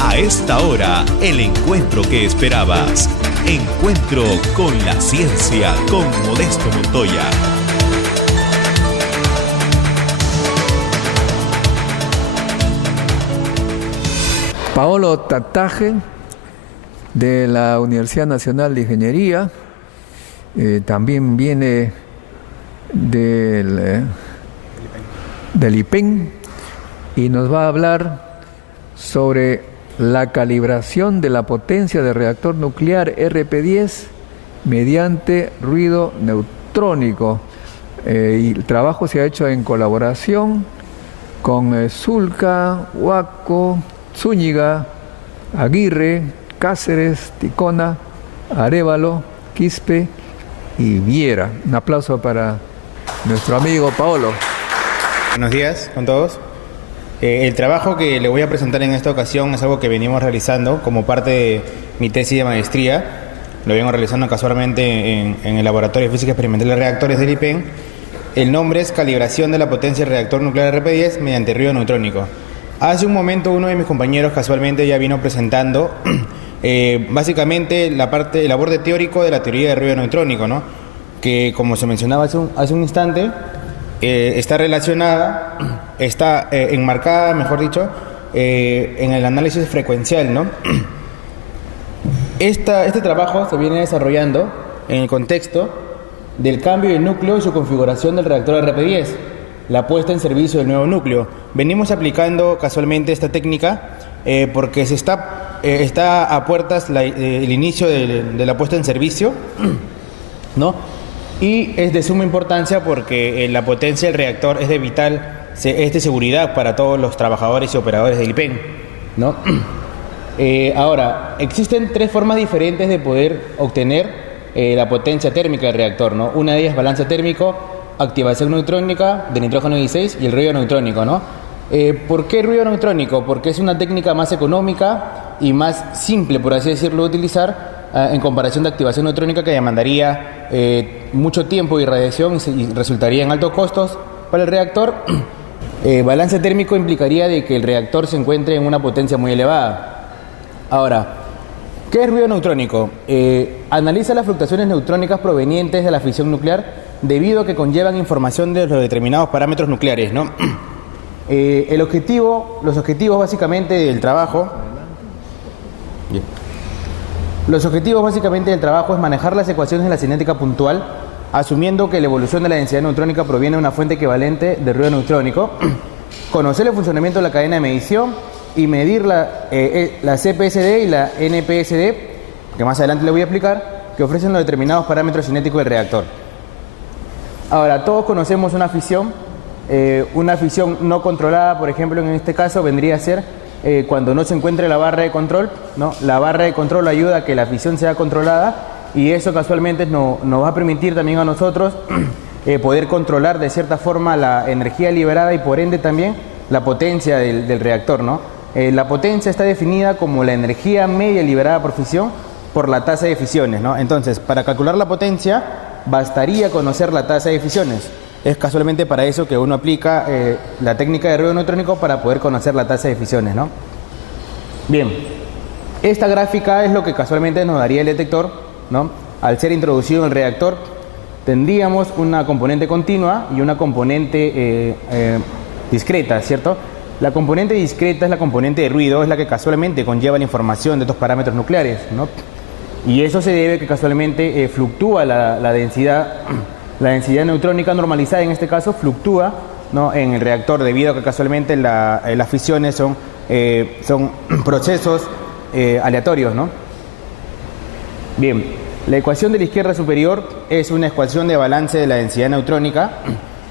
A esta hora, el encuentro que esperabas. Encuentro con la ciencia con Modesto Montoya. Paolo Tataje, de la Universidad Nacional de Ingeniería, también viene del IPEN y nos va a hablar sobre la calibración de la potencia del reactor nuclear RP10 mediante ruido neutrónico. Y el trabajo se ha hecho en colaboración con Zulca, Huaco, Zúñiga, Aguirre, Cáceres, Ticona, Arévalo, Quispe y Viera. Un aplauso para nuestro amigo Paolo. Buenos días con todos. El trabajo que le voy a presentar en esta ocasión es algo que venimos realizando como parte de mi tesis de maestría. Lo vengo realizando casualmente en el Laboratorio de Física Experimental de Reactores del IPEN. El nombre es Calibración de la potencia del reactor nuclear RP10 mediante ruido neutrónico. Hace un momento uno de mis compañeros casualmente ya vino presentando básicamente la borde teórico de la teoría del ruido neutrónico, ¿no? Que como se mencionaba hace un instante, está relacionada, está enmarcada, mejor dicho, en el análisis frecuencial, ¿no? Este trabajo se viene desarrollando en el contexto del cambio de núcleo y su configuración del reactor RP10, la puesta en servicio del nuevo núcleo. Venimos aplicando casualmente esta técnica porque está a puertas el inicio de la puesta en servicio, ¿no? Y es de suma importancia porque la potencia del reactor es de seguridad para todos los trabajadores y operadores del IPEN, ¿no? Ahora, existen tres formas diferentes de poder obtener la potencia térmica del reactor, ¿no? Una de ellas es balance térmico, activación neutrónica de nitrógeno 16 y el ruido neutrónico, ¿no? ¿Por qué ruido neutrónico? Porque es una técnica más económica y más simple, por así decirlo, de utilizar en comparación de activación neutrónica, que demandaría mucho tiempo y radiación y resultaría en altos costos para el reactor. Balance térmico implicaría de que el reactor se encuentre en una potencia muy elevada. Ahora, ¿qué es ruido neutrónico? Analiza las fluctuaciones neutrónicas provenientes de la fisión nuclear debido a que conllevan información de los determinados parámetros nucleares, ¿no? Los objetivos básicamente del trabajo... Bien. Los objetivos básicamente del trabajo es manejar las ecuaciones de la cinética puntual, asumiendo que la evolución de la densidad neutrónica proviene de una fuente equivalente de ruido neutrónico, conocer el funcionamiento de la cadena de medición y medir la CPSD y la NPSD, que más adelante le voy a explicar, que ofrecen los determinados parámetros cinéticos del reactor. Ahora, todos conocemos una fisión no controlada, por ejemplo, en este caso vendría a ser cuando no se encuentre la barra de control, ¿no? La barra de control ayuda a que la fisión sea controlada y eso casualmente nos va a permitir también a nosotros poder controlar de cierta forma la energía liberada y por ende también la potencia del reactor, ¿no? La potencia está definida como la energía media liberada por fisión por la tasa de fisiones, ¿no? Entonces, para calcular la potencia bastaría conocer la tasa de fisiones. Es casualmente para eso que uno aplica la técnica de ruido neutrónico para poder conocer la tasa de fisiones, ¿no? Bien, esta gráfica es lo que casualmente nos daría el detector, ¿no? Al ser introducido en el reactor, tendríamos una componente continua y una componente discreta, ¿cierto? La componente discreta es la componente de ruido, es la que casualmente conlleva la información de estos parámetros nucleares, ¿no? Y eso se debe a que casualmente fluctúa la densidad. La densidad neutrónica normalizada en este caso fluctúa, ¿no? En el reactor debido a que casualmente las fisiones son procesos aleatorios, ¿no? Bien, la ecuación de la izquierda superior es una ecuación de balance de la densidad neutrónica,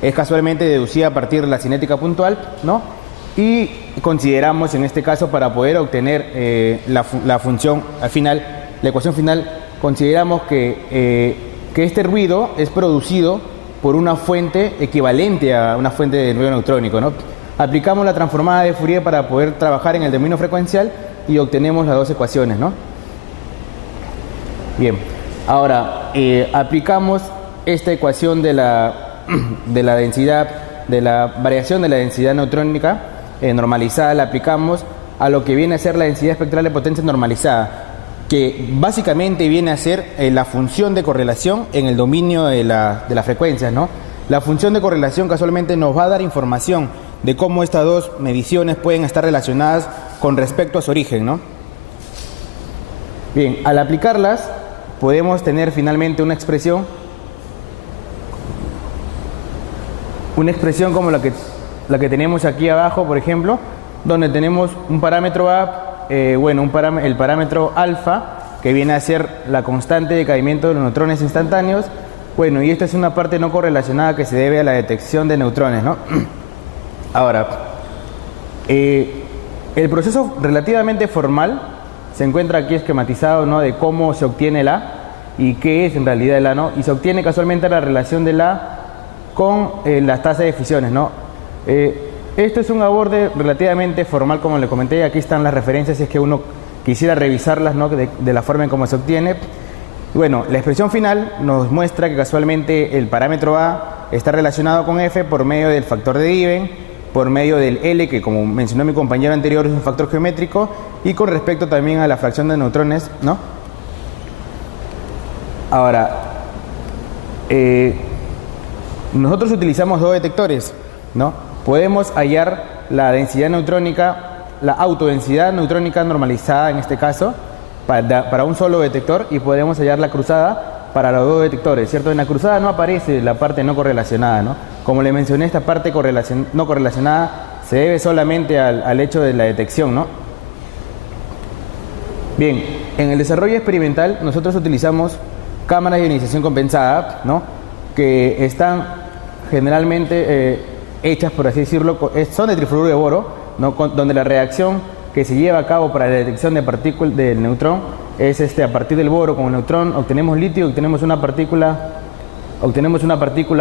es casualmente deducida a partir de la cinética puntual, ¿no? Y consideramos en este caso para poder obtener la función al final, la ecuación final, consideramos que este ruido es producido por una fuente equivalente a una fuente de ruido neutrónico, ¿no? Aplicamos la transformada de Fourier para poder trabajar en el dominio frecuencial y obtenemos las dos ecuaciones, ¿no? Bien, ahora aplicamos esta ecuación de la densidad, de la variación de la densidad neutrónica normalizada, la aplicamos a lo que viene a ser la densidad espectral de potencia normalizada, que básicamente viene a ser la función de correlación en el dominio de las frecuencias, ¿no? La función de correlación casualmente nos va a dar información de cómo estas dos mediciones pueden estar relacionadas con respecto a su origen, ¿no? Bien, al aplicarlas podemos tener finalmente una expresión como la que tenemos aquí abajo, por ejemplo, donde tenemos un parámetro A, el parámetro alfa, que viene a ser la constante de caimiento de los neutrones instantáneos. Bueno, y esta es una parte no correlacionada que se debe a la detección de neutrones, ¿no? Ahora, el proceso relativamente formal se encuentra aquí esquematizado, ¿no? De cómo se obtiene el A y qué es en realidad el A, ¿no? Y se obtiene casualmente la relación del A con las tasas de fisiones, ¿no? Esto es un aborde relativamente formal, como le comenté. Aquí están las referencias si es que uno quisiera revisarlas, ¿no? de la forma en cómo se obtiene. Bueno, la expresión final nos muestra que casualmente el parámetro A está relacionado con F por medio del factor de Debye, por medio del L, que como mencionó mi compañero anterior es un factor geométrico, y con respecto también a la fracción de neutrones, ¿no? Ahora, nosotros utilizamos dos detectores, ¿no? Podemos hallar la densidad neutrónica, la autodensidad neutrónica normalizada en este caso, para un solo detector, y podemos hallar la cruzada para los dos detectores, ¿cierto? En la cruzada no aparece la parte no correlacionada, ¿no? Como le mencioné, esta parte no correlacionada se debe solamente al hecho de la detección, ¿no? Bien, en el desarrollo experimental nosotros utilizamos cámaras de ionización compensada, ¿no? Que están generalmente hechas, por así decirlo, son de trifluoruro de boro, ¿no? Donde la reacción que se lleva a cabo para la detección de partículas del neutrón es a partir del boro con el neutrón obtenemos litio, obtenemos una partícula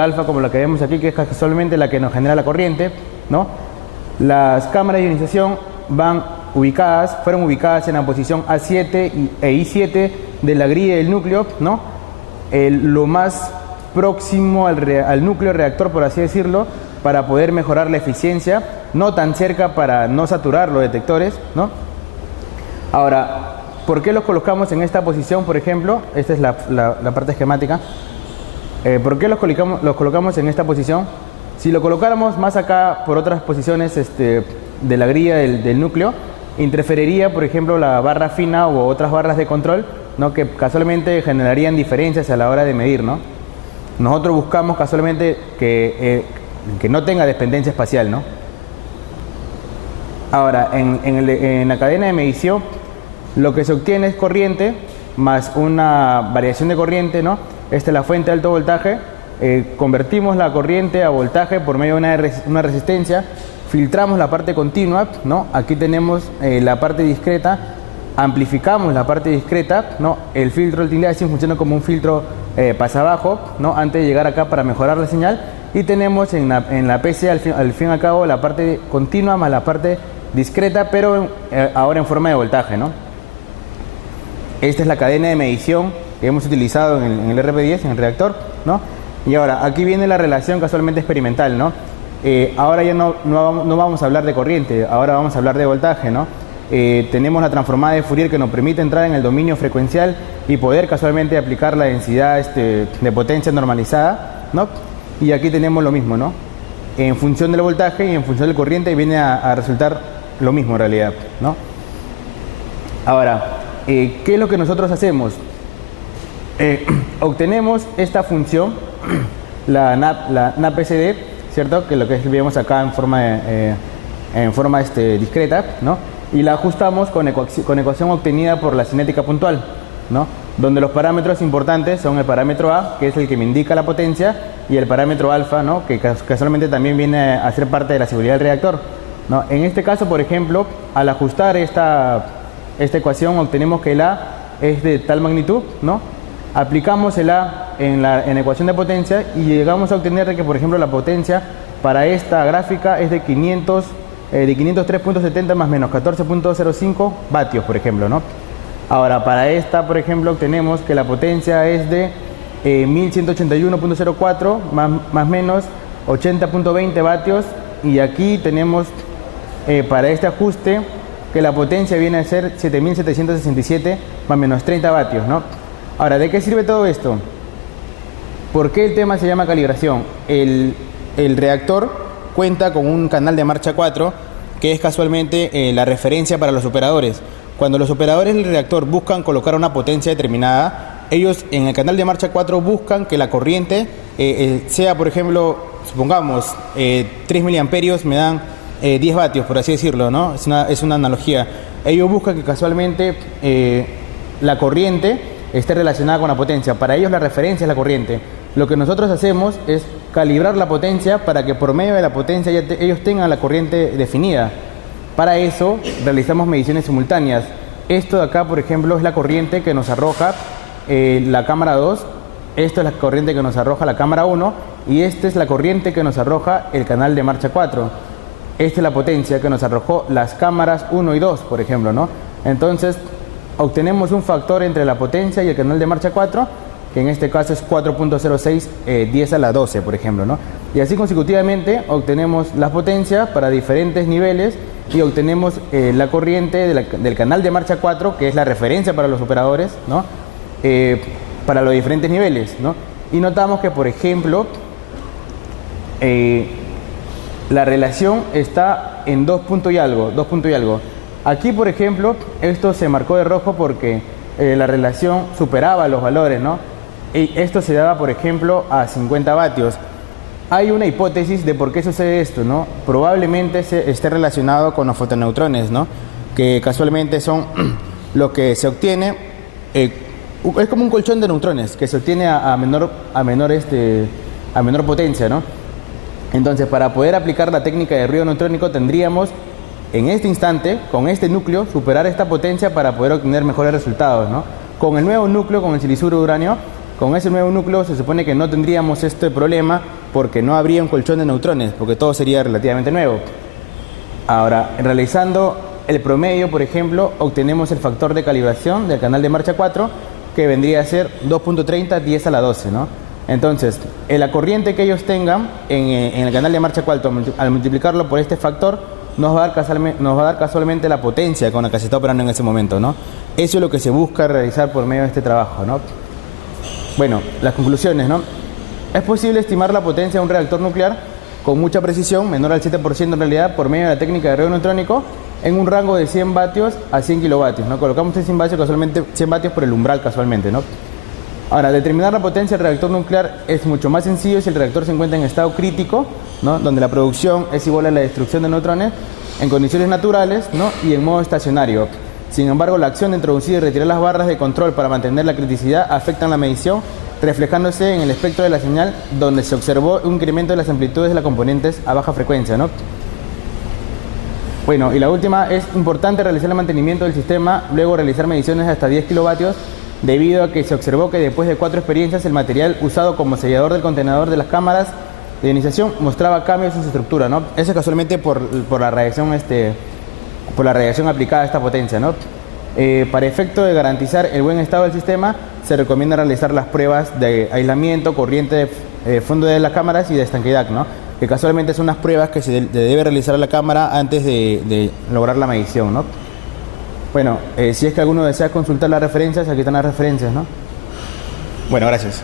alfa como la que vemos aquí, que es casualmente la que nos genera la corriente, ¿no? Las cámaras de ionización fueron ubicadas en la posición A7 e I7 de la grilla del núcleo, ¿no? Lo más próximo al núcleo reactor, por así decirlo, para poder mejorar la eficiencia, no tan cerca para no saturar los detectores, ¿no? Ahora, ¿por qué los colocamos en esta posición, por ejemplo? Esta es la parte esquemática. ¿Por qué los colocamos en esta posición? Si lo colocáramos más acá por otras posiciones de la grilla del núcleo, interferiría, por ejemplo, la barra fina u otras barras de control, ¿no? Que casualmente generarían diferencias a la hora de medir, ¿no? Nosotros buscamos casualmente que no tenga dependencia espacial, ¿no? Ahora, en la cadena de medición, lo que se obtiene es corriente más una variación de corriente, ¿no? Esta es la fuente de alto voltaje. Convertimos la corriente a voltaje por medio de una resistencia, filtramos la parte continua, ¿no? Aquí tenemos la parte discreta, amplificamos la parte discreta, ¿no? El filtro del Tingliassi funciona como un filtro pasabajo, ¿no? Antes de llegar acá para mejorar la señal, y tenemos en la PC al fin y al cabo la parte continua más la parte discreta, pero ahora en forma de voltaje, ¿no? Esta es la cadena de medición que hemos utilizado en el RP10, en el reactor, ¿no? Y ahora, aquí viene la relación casualmente experimental, ¿no? Ahora ya no vamos a hablar de corriente, ahora vamos a hablar de voltaje, ¿no? Tenemos la transformada de Fourier que nos permite entrar en el dominio frecuencial y poder casualmente aplicar la densidad de potencia normalizada, ¿no? Y aquí tenemos lo mismo, ¿no? En función del voltaje y en función de la corriente viene a resultar lo mismo en realidad, ¿no? Ahora, ¿qué es lo que nosotros hacemos? Obtenemos esta función, la NAPSD, ¿cierto? Que es lo que vemos acá en forma discreta, ¿no? Y la ajustamos con ecuación obtenida por la cinética puntual, ¿no? Donde los parámetros importantes son el parámetro A, que es el que me indica la potencia, y el parámetro alfa, ¿no? Que casualmente también viene a ser parte de la seguridad del reactor, ¿no? En este caso, por ejemplo, al ajustar esta ecuación obtenemos que el A es de tal magnitud, ¿no? Aplicamos el A en la ecuación de potencia y llegamos a obtener que, por ejemplo, la potencia para esta gráfica es de 503.70 más menos 14.05 vatios, por ejemplo, ¿no? Ahora, para esta, por ejemplo, obtenemos que la potencia es de 1181.04 más menos 80.20 vatios, y aquí tenemos para este ajuste que la potencia viene a ser 7767 más menos 30 vatios, ¿no? Ahora, ¿de qué sirve todo esto? ¿Por qué el tema se llama calibración? El reactor cuenta con un canal de marcha 4, que es casualmente la referencia para los operadores. Cuando los operadores del reactor buscan colocar una potencia determinada, ellos en el canal de marcha 4 buscan que la corriente sea, por ejemplo, supongamos 3 miliamperios me dan 10 vatios, por así decirlo, ¿no? Es una analogía. Ellos buscan que casualmente la corriente esté relacionada con la potencia. Para ellos la referencia es la corriente. Lo que nosotros hacemos es calibrar la potencia para que por medio de la potencia ellos tengan la corriente definida. Para eso realizamos mediciones simultáneas. Esto de acá, por ejemplo, es la corriente que nos arroja la cámara 2. Esto es la corriente que nos arroja la cámara 1. Y esta es la corriente que nos arroja el canal de marcha 4. Esta es la potencia que nos arrojó las cámaras 1 y 2, por ejemplo, ¿no? Entonces, obtenemos un factor entre la potencia y el canal de marcha 4, que en este caso es 4.06 10 a la 12, por ejemplo, ¿no? Y así consecutivamente obtenemos las potencias para diferentes niveles y obtenemos la corriente del canal de marcha 4, que es la referencia para los operadores, ¿no? Para los diferentes niveles, ¿no? Y notamos que, por ejemplo, la relación está en 2 puntos y algo. Aquí, por ejemplo, esto se marcó de rojo porque la relación superaba los valores, ¿no? Y esto se daba, por ejemplo, a 50 vatios. Hay una hipótesis de por qué sucede esto, ¿no? Probablemente esté relacionado con los fotoneutrones, ¿no? Que casualmente son lo que se obtiene, es como un colchón de neutrones que se obtiene a menor potencia, ¿no? Entonces, para poder aplicar la técnica de ruido neutrónico tendríamos en este instante, con este núcleo, superar esta potencia para poder obtener mejores resultados, ¿no? Con el nuevo núcleo, con el silicuro de uranio, con ese nuevo núcleo se supone que no tendríamos este problema porque no habría un colchón de neutrones, porque todo sería relativamente nuevo. Ahora, realizando el promedio, por ejemplo, obtenemos el factor de calibración del canal de marcha 4, que vendría a ser 2.30 10 a la 12, ¿no? Entonces, la corriente que ellos tengan en el canal de marcha 4, al multiplicarlo por este factor, nos va a dar casualmente la potencia con la que se está operando en ese momento, ¿no? Eso es lo que se busca realizar por medio de este trabajo, ¿no? Bueno, las conclusiones, ¿no? Es posible estimar la potencia de un reactor nuclear con mucha precisión, menor al 7% en realidad, por medio de la técnica de ruido neutrónico, en un rango de 100 vatios a 100 kilovatios, ¿no? Colocamos en 100 vatios, casualmente 100 vatios por el umbral casualmente, ¿no? Ahora, determinar la potencia del reactor nuclear es mucho más sencillo si el reactor se encuentra en estado crítico, ¿no? Donde la producción es igual a la destrucción de neutrones, en condiciones naturales, ¿no? Y en modo estacionario. Sin embargo, la acción de introducir y retirar las barras de control para mantener la criticidad afectan la medición, reflejándose en el espectro de la señal, donde se observó un incremento de las amplitudes de las componentes a baja frecuencia, ¿no? Bueno, y la última, es importante realizar el mantenimiento del sistema, luego realizar mediciones hasta 10 kilovatios, debido a que se observó que después de 4 experiencias el material usado como sellador del contenedor de las cámaras de ionización mostraba cambios en su estructura, ¿no? Eso es casualmente por la radiación aplicada a esta potencia, ¿no? Para efecto de garantizar el buen estado del sistema, se recomienda realizar las pruebas de aislamiento, corriente de fondo de las cámaras y de estanqueidad, ¿no? Que casualmente son unas pruebas que se debe realizar a la cámara antes de lograr la medición, ¿no? Bueno, si es que alguno desea consultar las referencias, aquí están las referencias, ¿no? Bueno, gracias.